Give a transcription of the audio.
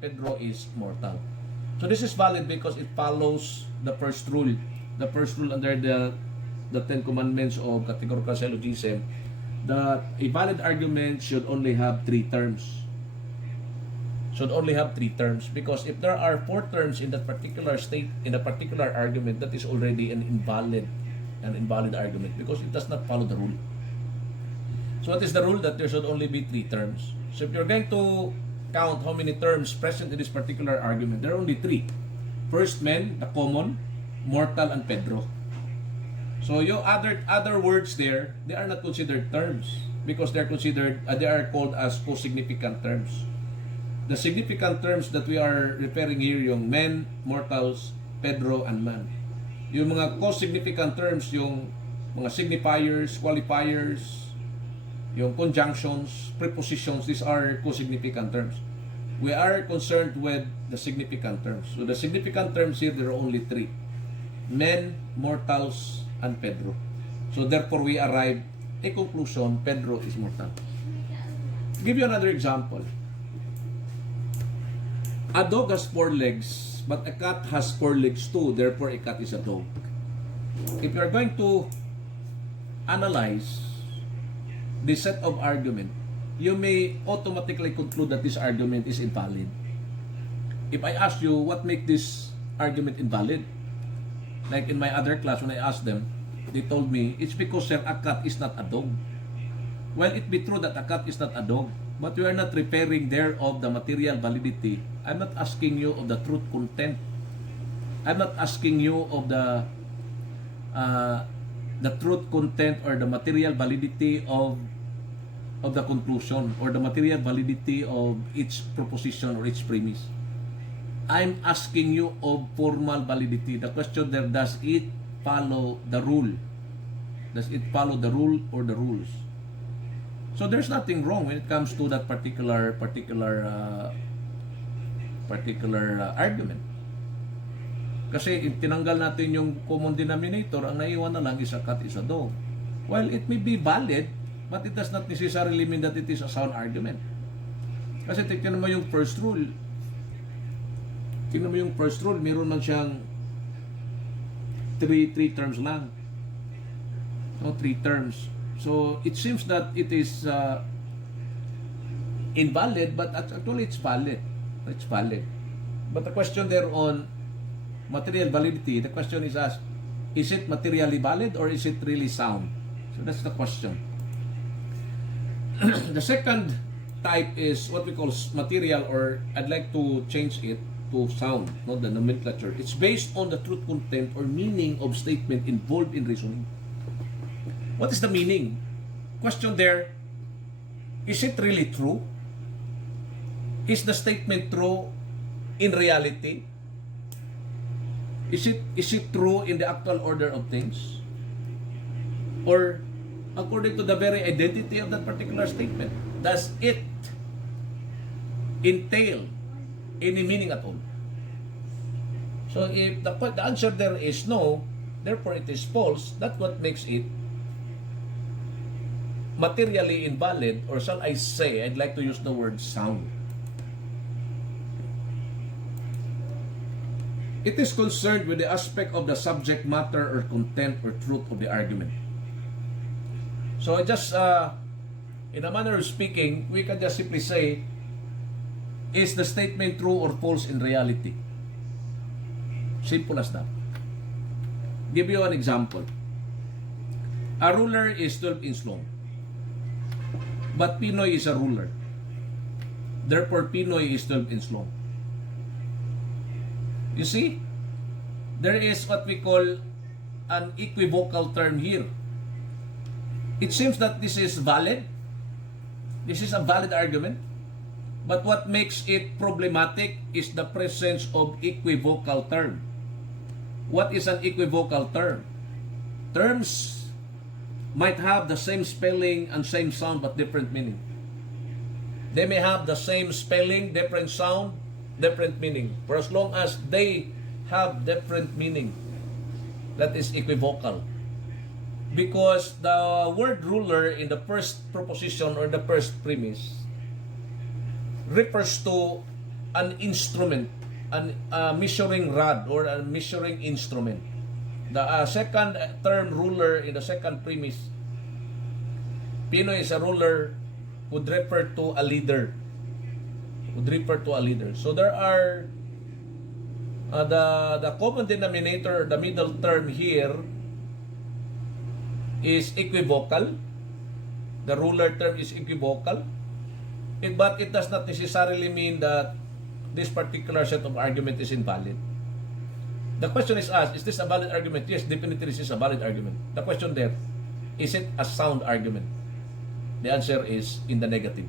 Pedro is mortal. So this is valid because it follows the first rule. The first rule under the Ten Commandments of categorical syllogism, that a valid argument should only have three terms. Should only have three terms, because if there are four terms in that particular state, in a particular argument, that is already an invalid argument, because it does not follow the rule. So what is the rule? That there should only be three terms. So if you're going to count how many terms present in this particular argument, there are only three. First, men, the common, mortal, and Pedro. So your other words there, they are not considered terms, because they are called as co-significant terms. The significant terms that we are referring here, yung men, mortals, Pedro, and man. Yung mga co-significant terms, yung mga signifiers, qualifiers, yung conjunctions, prepositions, these are co-significant terms. We are concerned with the significant terms. So the significant terms here, there are only three. Men, mortals, and Pedro. So therefore, we arrive a conclusion, Pedro is mortal. Give you another example. A dog has four legs, but a cat has four legs too. Therefore, a cat is a dog. If you are going to analyze this set of argument, you may automatically conclude that this argument is invalid. If I ask you, what makes this argument invalid? Like in my other class, when I asked them, they told me, it's because sir, a cat is not a dog. Well, it be true that a cat is not a dog, but we are not referring there of the material validity. I'm not asking you of the truth content. I'm not asking you of the truth content or the material validity of the conclusion, or the material validity of each proposition or each premise. I'm asking you of formal validity. The question there, does it follow the rule? Does it follow the rule or the rules? So there's nothing wrong when it comes to that particular argument. Kasi tinanggal natin yung common denominator, ang naiwan na lang is a cat is a dog. While it may be valid, but it does not necessarily mean that it is a sound argument. Kasi tingnan mo yung first rule. Tingnan mo yung first rule, meron man siyang three terms lang. No, three terms. So it seems that it is invalid, but actually it's valid. It's valid. But the question there on material validity, the question is asked, is it materially valid or is it really sound? So that's the question. The second type is what we call material, or I'd like to change it to sound, not the nomenclature. It's based on the truth content or meaning of statement involved in reasoning. What is the meaning? Question there, is it really true? Is the statement true in reality? Is it true in the actual order of things? Or according to the very identity of that particular statement, does it entail any meaning at all? So if the answer there is no, therefore it is false, that's what makes it materially invalid, or shall I say, I'd like to use the word sound. It is concerned with the aspect of the subject matter or content or truth of the argument. So just in a manner of speaking, we can just simply say, is the statement true or false in reality? Simple as that. Give you an example. A ruler is 12 inches long, but Pinoy is a ruler. Therefore, Pinoy is 12 inches long. You see, there is what we call an equivocal term here. It seems that this is valid. This is a valid argument. But what makes it problematic is the presence of equivocal term. What is an equivocal term? Terms might have the same spelling and same sound but different meaning. They may have the same spelling, different sound, different meaning. For as long as they have different meaning, that is equivocal. Because the word ruler in the first proposition or the first premise refers to an instrument, a measuring rod or a measuring instrument. The second term ruler in the second premise, Pinoy is a ruler, would refer to a leader. Would refer to a leader. So there are the common denominator, the middle term here is equivocal. The ruler term is equivocal. But it does not necessarily mean that this particular set of argument is invalid. The question is asked, is this a valid argument? Yes, definitely this is a valid argument. The question there, is it a sound argument? The answer is in the negative.